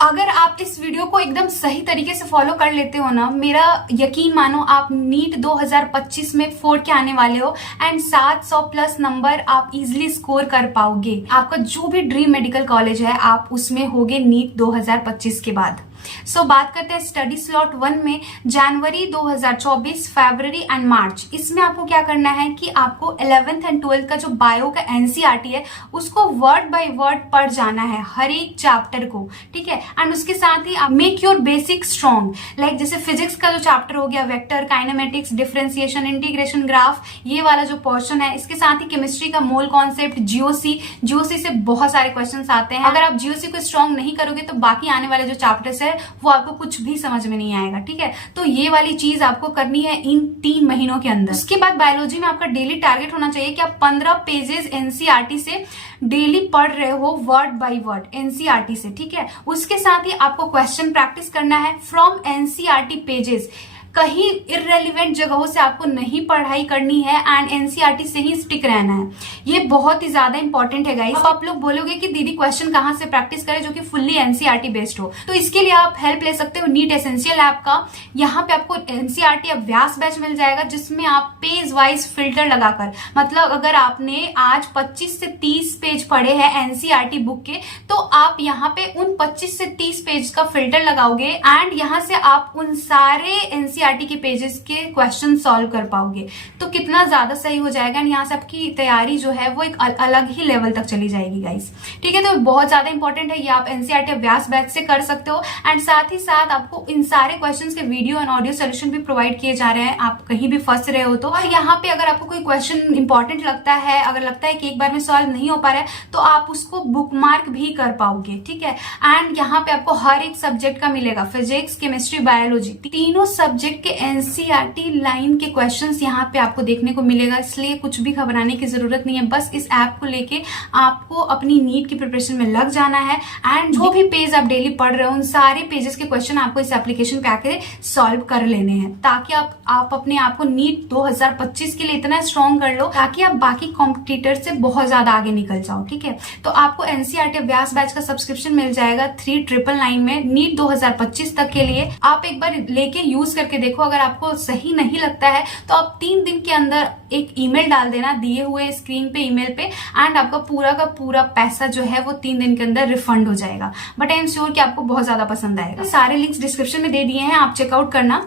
अगर आप इस वीडियो को एकदम सही तरीके से फॉलो कर लेते हो ना, मेरा यकीन मानो आप नीट 2025 में 4 के आने वाले हो एंड 700 प्लस नंबर आप इजिली स्कोर कर पाओगे। आपका जो भी ड्रीम मेडिकल कॉलेज है आप उसमें होगे नीट 2025 के बाद। बात करते हैं स्टडी स्लॉट 1 में जनवरी 2024, फरवरी एंड मार्च। इसमें आपको क्या करना है कि आपको 11th एंड 12th का जो बायो का एनसीईआरटी है उसको वर्ड बाय वर्ड पढ़ जाना है, हर एक चैप्टर को, ठीक है। एंड उसके साथ ही आप make your basic strong, like जैसे फिजिक्स का जो चैप्टर हो गया vector, kinematics, differentiation, integration, graph, ये वाला जो पोर्शन है। इसके साथ ही केमिस्ट्री का मोल कॉन्सेप्ट, जीओसी से बहुत सारे क्वेश्चन आते हैं। अगर आप जीओसी को स्ट्रॉन्ग नहीं करोगे तो बाकी आने वाले जो चैप्टर्स है वो आपको कुछ भी समझ में नहीं आएगा, ठीक है। तो ये वाली चीज आपको करनी है इन 3 महीनों के अंदर। उसके बाद बायोलॉजी में आपका डेली टारगेट होना चाहिए कि आप 15 पेजेस एनसीईआरटी से डेली पढ़ रहे हो वर्ड बाय वर्ड एनसीईआरटी से, ठीक है। उसके साथ ही आपको क्वेश्चन प्रैक्टिस करना है फ्रॉम एनसीईआरटी पेजेस। कहीं इररेलेवेंट जगहों से आपको नहीं पढ़ाई करनी है एंड एनसीईआरटी से ही स्टिक रहना है। ये बहुत ही ज्यादा इंपॉर्टेंट है गाइस। आप लोग बोलोगे कि दीदी क्वेश्चन कहाँ से प्रैक्टिस करें जो कि फुल्ली एनसीईआरटी बेस्ड हो, तो इसके लिए आप हेल्प ले सकते हो नीट एसेंशियल ऐप का। यहाँ पे आपको एनसीईआरटी अभ्यास बैच मिल जाएगा जिसमें आप पेज वाइज फिल्टर लगाकर, मतलब अगर आपने आज 25 से 30 पेज पढ़े हैं एनसीईआरटी बुक के, तो आप यहाँ पे उन 25 से 30 पेज का फिल्टर लगाओगे एंड यहाँ से आप उन सारे एनसीईआरटी के पेजेस के क्वेश्चन सॉल्व कर पाओगे। तो कितना ज्यादा सही हो जाएगा एंड यहाँ से आपकी तैयारी जो है वो एक अलग ही लेवल तक चली जाएगी गाइस, ठीक है। तो बहुत ज्यादा इंपॉर्टेंट है, ये आप एनसीईआरटी अभ्यास बैच से कर सकते हो एंड साथ ही साथ आपको इन सारे क्वेश्चंस के वीडियो एंड ऑडियो सोल्यूशन भी प्रोवाइड किए जा रहे हैं, आप कहीं भी फंस रहे हो तो। और यहाँ पे अगर आपको कोई क्वेश्चन इंपॉर्टेंट लगता है, अगर लगता है कि एक बार में सॉल्व नहीं हो पा रहा है, तो आप उसको बुकमार्क भी कर पाओगे, ठीक है। एंड यहाँ पे आपको हर एक सब्जेक्ट का मिलेगा, फिजिक्स, केमिस्ट्री, बायोलॉजी, तीनों सब्जेक्ट के एनसीईआरटी लाइन के क्वेश्चंस यहाँ पे आपको देखने को मिलेगा। इसलिए कुछ भी घबराने की जरूरत नहीं है, बस इस ऐप को लेके आपको अपनी नीट की प्रिपरेशन में लग जाना है एंड जो भी पेज आप डेली पढ़ रहे हो उन सारे पेजेस के क्वेश्चन आपको इस एप्लीकेशन पे आके सॉल्व कर लेने हैं, ताकि आप अपने आप को नीट 2025 के लिए इतना स्ट्रॉन्ग कर लो ताकि आप बाकी कॉम्पिटिटर से बहुत ज्यादा आगे निकल जाओ, ठीक है। तो आपको एनसीईआरटी अभ्यास बैच का सब्सक्रिप्शन मिल जाएगा 3999 में नीट 2025 तक के लिए। आप एक बार लेके यूज करके देखो, अगर आपको सही नहीं लगता है तो आप 3 दिन के अंदर एक ईमेल डाल देना दिए हुए स्क्रीन पे ईमेल पे एंड आपका पूरा का पूरा पैसा जो है वो 3 दिन के अंदर रिफंड हो जाएगा। बट आई एम श्योर कि आपको बहुत ज्यादा पसंद आएगा। सारे लिंक्स डिस्क्रिप्शन में दे दिए हैं, आप चेकआउट करना।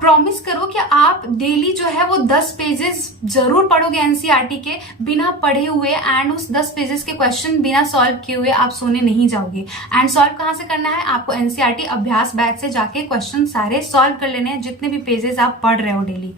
प्रॉमिस करो कि आप डेली जो है वो 10 पेजेस जरूर पढ़ोगे एनसीईआरटी के, बिना पढ़े हुए एंड उस 10 पेजेस के क्वेश्चन बिना सॉल्व किए हुए आप सोने नहीं जाओगे। एंड सॉल्व कहां से करना है, आपको एनसीईआरटी अभ्यास बैच से जाके क्वेश्चन सारे सॉल्व कर लेने हैं, जितने भी पेजेस आप पढ़ रहे हो डेली।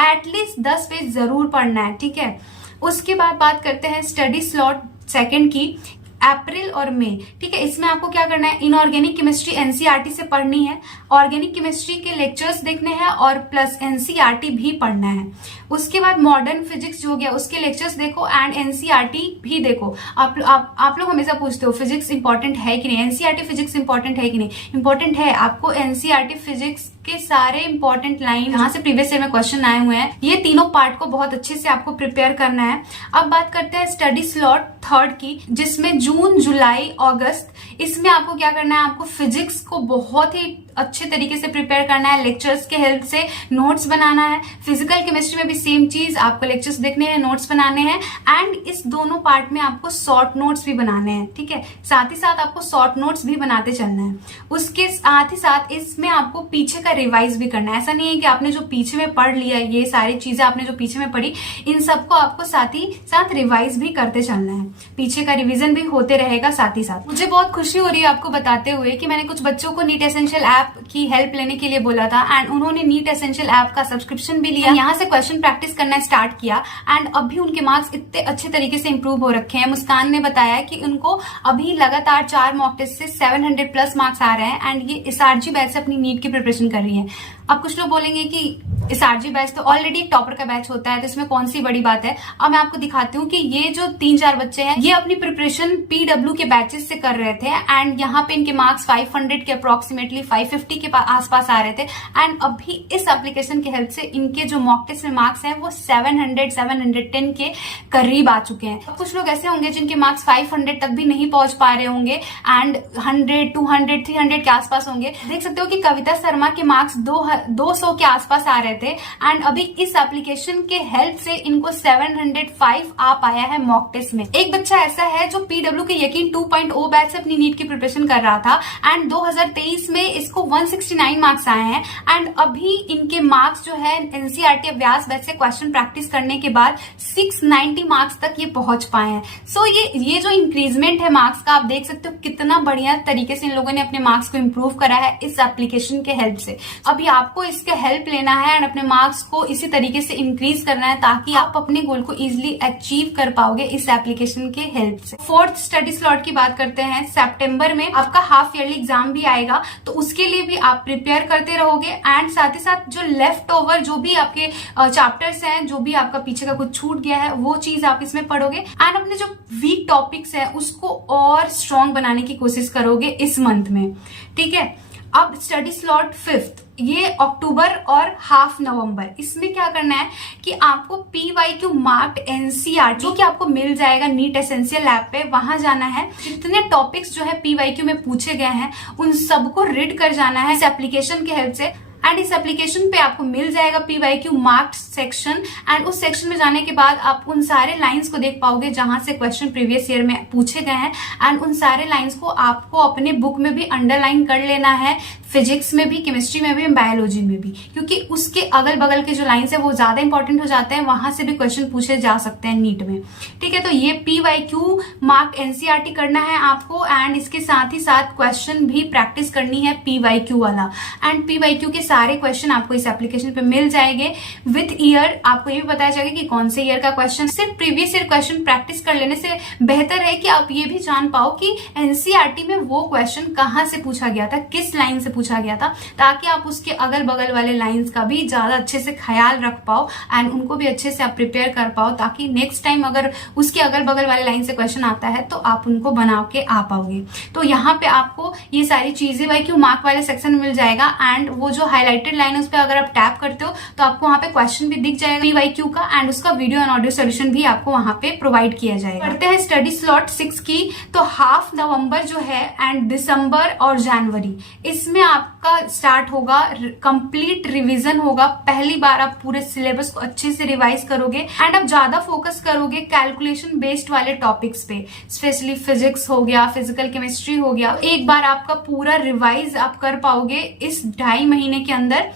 एटलीस्ट 10 पेज जरूर पढ़ना है, ठीक है। उसके बाद बात करते हैं स्टडी स्लॉट 2 की, अप्रैल और मई, ठीक है। इसमें आपको क्या करना है, इनऑर्गेनिक केमिस्ट्री एनसीईआरटी से पढ़नी है, ऑर्गेनिक केमिस्ट्री के लेक्चर्स देखने हैं और प्लस एनसीईआरटी भी पढ़ना है। उसके बाद मॉडर्न फिजिक्स जो हो गया उसके लेक्चर्स देखो एंड एनसीईआरटी भी देखो। आप लोग हमेशा पूछते हो फिजिक्स इंपॉर्टेंट है कि नहीं, एनसीईआरटी फिजिक्स इंपॉर्टेंट है कि नहीं। इंपॉर्टेंट है, आपको एनसीईआरटी फिजिक्स के सारे इंपॉर्टेंट लाइन यहाँ से प्रीवियस ईयर में क्वेश्चन आए हुए हैं, ये तीनों पार्ट को बहुत अच्छे से आपको प्रिपेयर करना है। अब बात करते हैं स्टडी स्लॉट 3 की, जिसमें जून, जुलाई, अगस्त, इसमें आपको क्या करना है, आपको फिजिक्स को बहुत ही अच्छे तरीके से प्रिपेयर करना है, लेक्चर्स के हेल्प से नोट्स बनाना है। फिजिकल केमिस्ट्री में भी सेम चीज, आपको लेक्चर्स देखने हैं, नोट्स बनाने हैं एंड इस दोनों पार्ट में आपको शॉर्ट नोट्स भी बनाने हैं, ठीक है। साथ ही साथ आपको शॉर्ट नोट्स भी बनाते चलना है। उसके साथ ही साथ इसमें आपको पीछे का रिवाइज भी करना है। ऐसा नहीं है कि आपने जो पीछे में पढ़ लिया, ये सारी चीजें आपने जो पीछे में पढ़ी, इन सबको आपको साथ ही साथ रिवाइज भी करते चलना है। पीछे का रिवीजन भी होते रहेगा साथ ही साथ। मुझे बहुत खुशी हो रही है आपको बताते हुए कि मैंने कुछ बच्चों को नीट एसेंशियल ऐप की हेल्प लेने के लिए बोला था एंड उन्होंने नीट एसेंशियल ऐप का सब्सक्रिप्शन भी लिया, यहाँ से क्वेश्चन प्रैक्टिस करना स्टार्ट किया एंड अभी उनके मार्क्स इतने अच्छे तरीके से इंप्रूव हो रखे हैं। मुस्कान ने बताया कि उनको अभी लगातार 4 मॉक टेस्ट से 700 प्लस मार्क्स आ रहे हैं एंड ये एसआरजी बैच से अपनी नीट की प्रिपरेशन कर रही है। अब कुछ लोग बोलेंगे कि एसआरजी बैच तो ऑलरेडी टॉपर का बैच होता है, तो इसमें कौन सी बड़ी बात है। अब मैं आपको दिखाती हूँ कि ये जो 3-4 बच्चे हैं ये अपनी प्रिपरेशन पीडब्ल्यू के बैचेस से कर रहे थे एंड यहाँ पे इनके मार्क्स 500 के अप्रोक्सीमेटली 550 750 के आसपास आ रहे थे एंड अभी इस एप्लीकेशन की हेल्प से इनके जो मॉक टेस्ट में मार्क्स हैं वो 710 के करीब आ चुके हैं। कुछ लोग ऐसे होंगे जिनके मार्क्स 500 तक भी नहीं पहुंच पा रहे होंगे एंड 100, 200, 300 के आसपास होंगे। देख सकते हो कि कविता शर्मा के मार्क्स 200 के आसपास आ रहे थे एंड अभी इस एप्लीकेशन के हेल्प से इनको 705 आ पाया है मॉक टेस्ट में। एक बच्चा ऐसा है जो पीडब्ल्यू के यकीन 2.0 बैच से अपनी नीट की प्रिपरेशन कर रहा था एंड 2023 में इसको 169 मार्क्स आए हैं एंड अभी इनके मार्क्स जो है एनसीईआरटी अभ्यास बैच से क्वेश्चन प्रैक्टिस करने के बाद 690 मार्क्स तक ये पहुंच पाए हैं। सो ये जो इंक्रीजमेंट है मार्क्स का, आप देख सकते हो कितना बढ़िया तरीके से इन लोगों ने अपने मार्क्स को इम्प्रूव करा है इस एप्लीकेशन के हेल्प से। अभी आपको इसके हेल्प लेना है एंड अपने मार्क्स को इसी तरीके से इंक्रीज करना है ताकि आप अपने गोल को इजिली अचीव कर पाओगे इस एप्लीकेशन के हेल्प से। फोर्थ स्टडी स्लॉट की बात करते हैं। सितंबर में आपका हाफ ईयरली एग्जाम भी आएगा, तो उसके लिए भी आप प्रिपेयर करते रहोगे एंड साथ ही साथ जो लेफ्ट ओवर जो भी आपके चैप्टर्स हैं, जो भी आपका पीछे का कुछ छूट गया है, वो चीज आप इसमें पढ़ोगे एंड अपने जो वीक टॉपिक्स है उसको और स्ट्रॉन्ग बनाने की कोशिश करोगे इस मंथ में। ठीक है, अब स्टडी स्लॉट 5th, ये अक्टूबर और हाफ नवंबर, इसमें क्या करना है कि आपको PYQ मार्क्ड एनसीईआरटी जो कि आपको मिल जाएगा नीट एसेंशियल ऐप पे, वहां जाना है। जितने टॉपिक्स जो है PYQ में पूछे गए हैं उन सबको रीड कर जाना है इस एप्लीकेशन की हेल्प से एंड इस एप्लीकेशन पे आपको मिल जाएगा PYQ मार्क्ड सेक्शन एंड उस सेक्शन में जाने के बाद आप उन सारे लाइंस को देख पाओगे जहां से क्वेश्चन प्रीवियस ईयर में पूछे गए हैं एंड उन सारे लाइंस को आपको अपने बुक में भी अंडरलाइन कर लेना है, फिजिक्स में भी, केमिस्ट्री में भी, बायोलॉजी में भी, क्योंकि उसके अगल बगल के जो लाइंस है वो ज्यादा इंपॉर्टेंट हो जाते हैं, वहां से भी क्वेश्चन पूछे जा सकते हैं नीट में। ठीक है, तो ये PYQ मार्क्ड एनसीईआरटी करना है आपको एंड इसके साथ ही साथ क्वेश्चन भी प्रैक्टिस करनी है PYQ वाला एंड PYQ के सारे क्वेश्चन आपको इस एप्लीकेशन पे मिल जाएंगे विथ ईयर। आपको ये भी बताया जाएगा कि कौन से ईयर का क्वेश्चन। सिर्फ प्रीवियस ईयर क्वेश्चन प्रैक्टिस कर लेने से बेहतर है कि आप ये भी जान पाओ कि एनसीईआरटी में वो क्वेश्चन कहाँ से पूछा गया था, किस लाइन से पूछा गया था, ताकि आप उसके अगल बगल वाले लाइंस का भी ज्यादा अच्छे से ख्याल रख पाओ एंड उनको भी अच्छे से आप प्रिपेयर कर पाओ, ताकि नेक्स्ट टाइम अगर उसके अगल बगल वाले लाइन से क्वेश्चन आता है तो आप उनको बना के आ पाओगे। तो यहाँ पे आपको ये सारी चीजें PYQ मार्क वाले सेक्शन में मिल जाएगा एंड वो जो हाईलाइटेड लाइन है उस पर अगर आप टैप करते हो तो आपको वहां पे क्वेश्चन भी दिख जाएगा PYQ का एंड उसका वीडियो एंड ऑडियो सोल्यूशन भी आपको वहां पे प्रोवाइड किया जाएगा। करते हैं स्टडी स्लॉट 6 की। तो हाफ नवंबर जो है एंड दिसंबर और जनवरी, इसमें आपका स्टार्ट होगा, कंप्लीट रिवीजन होगा। पहली बार आप पूरे सिलेबस को अच्छे से रिवाइज करोगे एंड आप ज्यादा फोकस करोगे कैलकुलेशन बेस्ड वाले टॉपिक्स पे, स्पेशली फिजिक्स हो गया, फिजिकल केमिस्ट्री हो गया। एक बार आपका पूरा रिवाइज आप कर पाओगे इस 2.5 महीने के अंदर।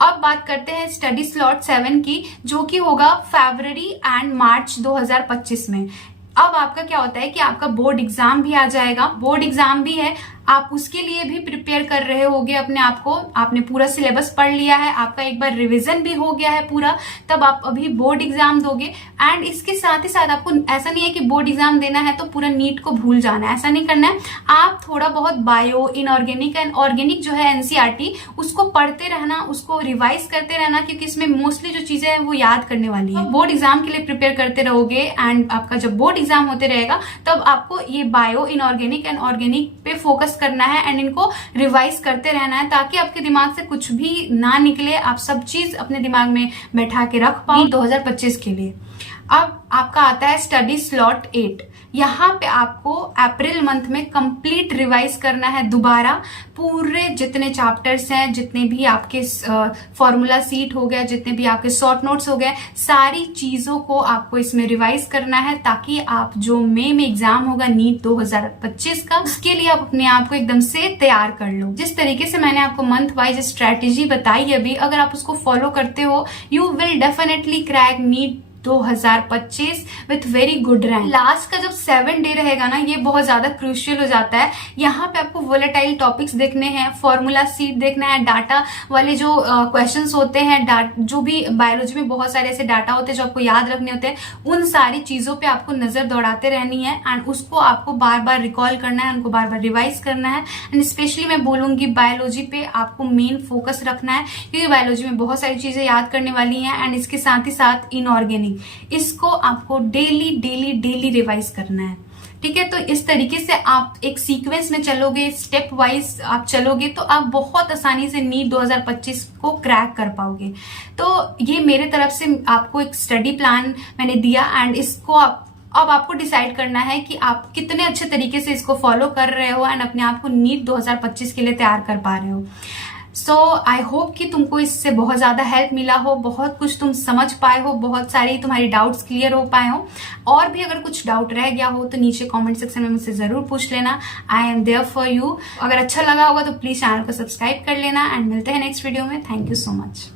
अब बात करते हैं स्टडी स्लॉट 7 की, जो कि होगा फरवरी एंड मार्च 2025 में। अब आपका क्या होता है कि आपका बोर्ड एग्जाम भी आ जाएगा, बोर्ड एग्जाम भी है, आप उसके लिए भी प्रिपेयर कर रहे होगे अपने आप को। आपने पूरा सिलेबस पढ़ लिया है, आपका एक बार रिवीजन भी हो गया है पूरा, तब आप अभी बोर्ड एग्जाम दोगे एंड इसके साथ ही साथ आपको ऐसा नहीं है कि बोर्ड एग्जाम देना है तो पूरा नीट को भूल जाना है, ऐसा नहीं करना है। आप थोड़ा बहुत बायो, इनऑर्गेनिक एंड ऑर्गेनिक जो है एनसीईआरटी उसको पढ़ते रहना, उसको रिवाइज करते रहना, क्योंकि इसमें मोस्टली जो चीजें हैं वो याद करने वाली है। बोर्ड एग्जाम के लिए प्रिपेयर करते रहोगे एंड आपका जब बोर्ड एग्जाम होते रहेगा तब आपको ये बायो, इनऑर्गेनिक एंड ऑर्गेनिक पे फोकस करना है एंड इनको रिवाइज करते रहना है, ताकि आपके दिमाग से कुछ भी ना निकले, आप सब चीज अपने दिमाग में बैठा के रख पाओ 2025 के लिए। अब आपका आता है स्टडी स्लॉट 8। यहाँ पे आपको अप्रैल मंथ में कंप्लीट रिवाइज करना है दोबारा, पूरे जितने चैप्टर्स हैं, जितने भी आपके फॉर्मूला सीट हो गया, जितने भी आपके शॉर्ट नोट्स हो गए, सारी चीजों को आपको इसमें रिवाइज करना है, ताकि आप जो मई में एग्जाम होगा नीट 2025 का, उसके लिए आप अपने आप को एकदम से तैयार कर लो। जिस तरीके से मैंने आपको मंथ वाइज स्ट्रेटेजी बताई अभी, अगर आप उसको फॉलो करते हो, you will definitely crack NEET 2025 with very good rank. Last का जब 7 डे रहेगा ना, ये बहुत ज्यादा क्रूशियल हो जाता है। यहाँ पे आपको वोलेटाइल टॉपिक्स देखने हैं, फॉर्मूला सीट देखना है, डाटा वाले जो क्वेश्चंस होते हैं, जो भी बायोलॉजी में बहुत सारे ऐसे डाटा होते हैं जो आपको याद रखने होते हैं, उन सारी चीजों पे आपको नजर दौड़ाते रहनी है एंड उसको आपको बार बार रिकॉल करना है, उनको बार बार रिवाइज करना है। एंड स्पेशली मैं बोलूंगी बायोलॉजी पे आपको मेन फोकस रखना है, क्योंकि बायोलॉजी में बहुत सारी चीजें याद करने वाली हैं एंड इसके साथ ही साथ इनऑर्गेनिक, इसको आपको डेली डेली डेली रिवाइज करना है। ठीक है। तो इस तरीके से आप एक सीक्वेंस में चलोगे, स्टेप वाइज आप चलोगे तो आप बहुत आसानी से नीट 2025 को क्रैक कर पाओगे। तो ये मेरे तरफ से आपको एक स्टडी प्लान मैंने दिया, एंड इसको अब आपको डिसाइड करना है कि आप कितने अच्छे तरीके से इसको फॉलो कर रहे हो एंड अपने आप को नीट 2025 के लिए तैयार कर पा रहे हो। सो आई होप कि तुमको इससे बहुत ज्यादा हेल्प मिला हो, बहुत कुछ तुम समझ पाए हो, बहुत सारी तुम्हारी डाउट्स क्लियर हो पाए हो। और भी अगर कुछ डाउट रह गया हो तो नीचे कमेंट सेक्शन में मुझसे जरूर पूछ लेना। I am there for you. अगर अच्छा लगा होगा तो प्लीज चैनल को सब्सक्राइब कर लेना, एंड मिलते हैं नेक्स्ट वीडियो में। Thank you so much.